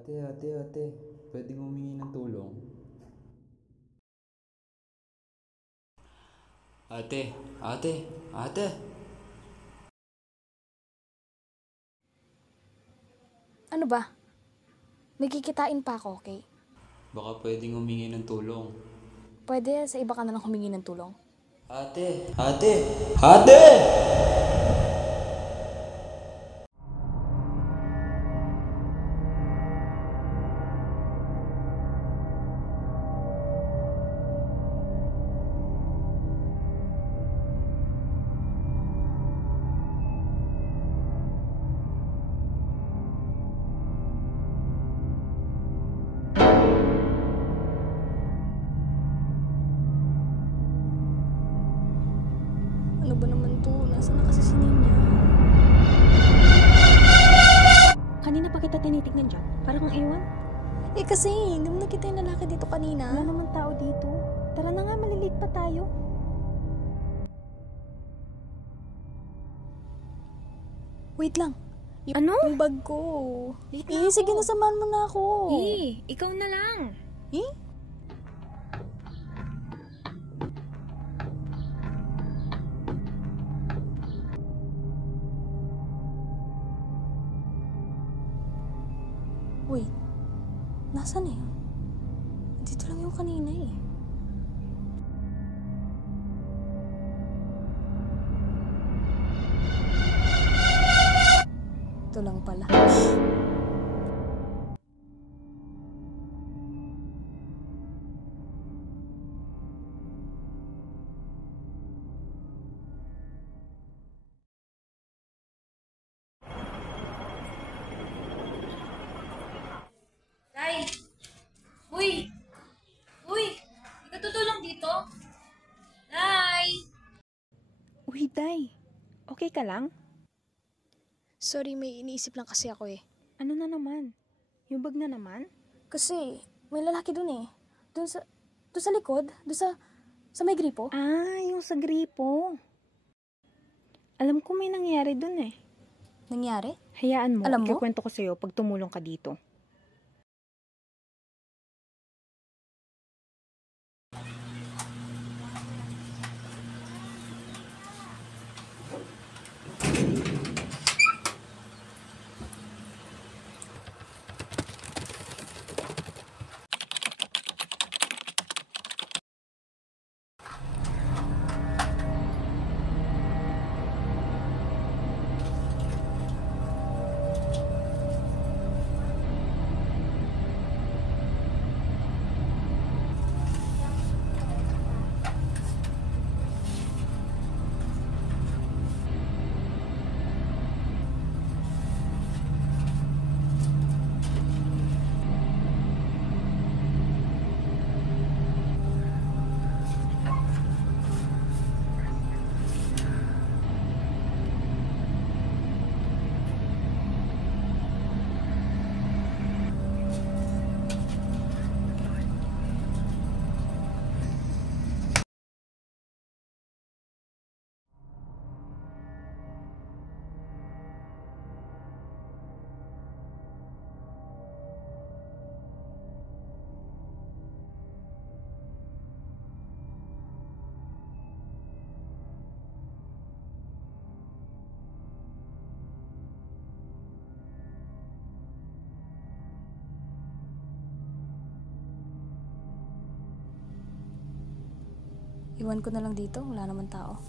Ate, pwedeng humingi ng tulong? Ate! Ano ba? May kikitain pa ako, okay? Baka pwedeng humingi ng tulong. Pwede sa iba ka na lang humingi ng tulong. Ate! Ano ba naman to? Nasaan na kasi si Ninya? Kanina pa kita tinitignan dyan. Parang ang ewan. Kasi, hindi mo nakita yung lalaki dito kanina. Wala naman tao dito. Tara na nga, malilate pa tayo. Wait lang. Ano? Yung bag ko. Late na ako. Sige, nasamahan mo na ako. Ikaw na lang. Wait. Nasaan na yun? Dito lang yung kanina eh. Ito lang pala. Day! Uy! Uy! Hindi ka tutulong dito? Day! Uy, Day. Okay ka lang? Sorry, may iniisip lang kasi ako eh. Ano na naman? Yung bag na naman? Kasi, may lalaki dun eh. Dun sa likod. Sa may gripo. Yung sa gripo. Alam ko may nangyari dun eh. Nangyari? Hayaan mo, Alam mo? ikikwento ko sa'yo pag tumulong ka dito. Iwan ko na lang dito. Wala naman tao.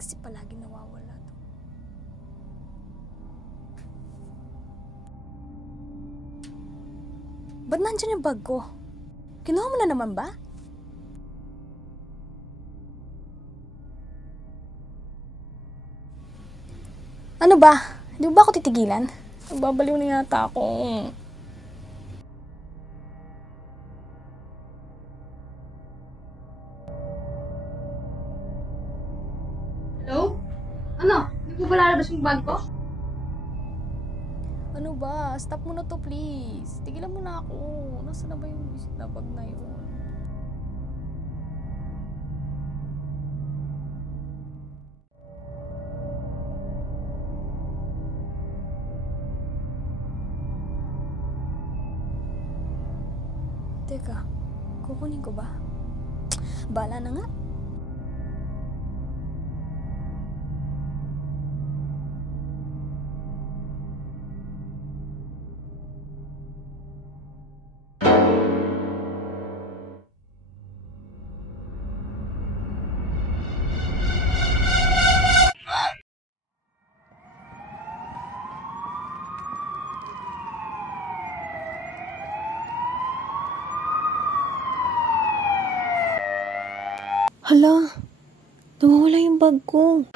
Kasi palagi nawawala to. Ba't nandyan yung bag ko? Kinuha mo na naman ba? Ano ba? Di ba ako titigilan? Nagbabaliw na yata ako. Hello? Ano? Hindi po ba lalabas yung bag ko? Ano ba? Stop mo na to, please. Tigilan mo na ako. Nasaan na ba yung visit na bag na yun? Teka, kukunin ko ba? Bala na nga. Hala, nawawala yung bag ko.